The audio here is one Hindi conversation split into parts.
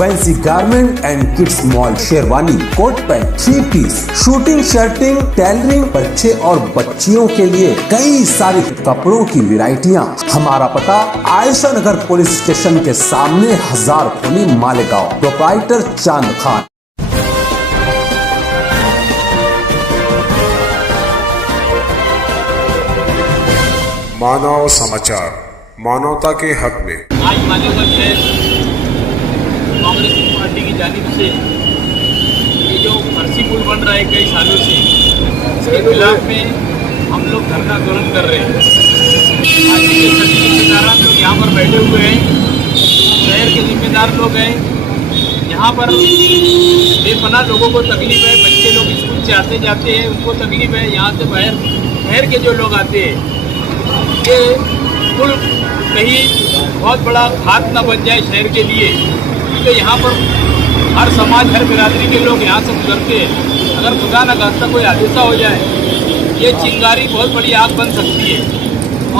Fancy garment and kids mall, sherwani, coat pant, 3 piece, suiting, shirting, tailoring, बच्चे और बच्चियों के लिए कई सारी कपड़ों की वैरायटियां। हमारा पता आयशा नगर पुलिस स्टेशन के सामने, हजार खोली, मालेगांव। प्रोप्राइटर चांद खान। मानव समाचार, मानवता के हक में। आज मालेगांव शहर कांग्रेस पार्टी की जानिब से ये जो फर्जी पुल बन रहा है कई सालों से, इसके खिलाफ में हम लोग धरना आंदोलन कर रहे हैं। आज के सभी जिम्मेदार लोग यहाँ पर बैठे हुए हैं, शहर के जिम्मेदार लोग हैं। यहाँ पर बेपनाह लोगों को तकलीफ है, बच्चे लोग स्कूल से आते जाते हैं, उनको तकलीफ है। यहाँ से बाहर शहर के जो लोग आते हैं, ये पुल कहीं बहुत बड़ा घात न बन जाए शहर के लिए, क्योंकि यहाँ पर हर समाज, हर बिरादरी के लोग यहाँ से गुजरते हैं। अगर खुदा न खास्ता कोई हादसा हो जाए, ये चिंगारी बहुत बड़ी आग बन सकती है।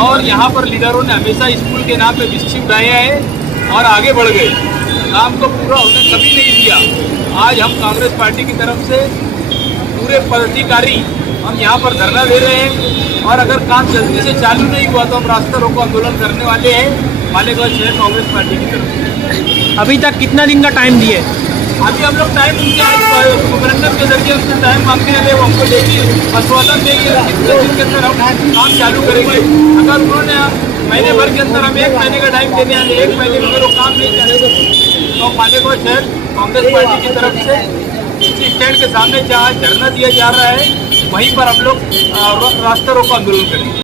और यहाँ पर लीडरों ने हमेशा स्कूल के नाम पे विक्षिप उठाया है और आगे बढ़ गए, काम को पूरा होने कभी नहीं दिया। आज हम कांग्रेस पार्टी की तरफ से पूरे पदाधिकारी हम यहाँ पर धरना दे रहे हैं, और अगर काम जल्दी से चालू नहीं हुआ तो हम रास्ता रोको आंदोलन करने वाले हैं मालेगांव शहर कांग्रेस पार्टी की तरफ से। अभी तक कितना दिन का टाइम दिए? अभी हम लोग टाइम उनके आज मेमोरेंडम के जरिए उनसे टाइम मांगते हैं, वो हमको देगी, आश्वासन देगी कितने दिन के अंदर हम काम चालू करेंगे। अगर उन्होंने महीने भर के अंदर हम 1 महीने का टाइम देने आए, 1 महीने में अगर वो काम नहीं चलेगा तो मालेगांव शहर कांग्रेस पार्टी की तरफ से इसी स्टैंड के सामने जहाँ धरना दिया जा रहा है, वहीं पर हम लोग रास्ता रोको आंदोलन करेंगे।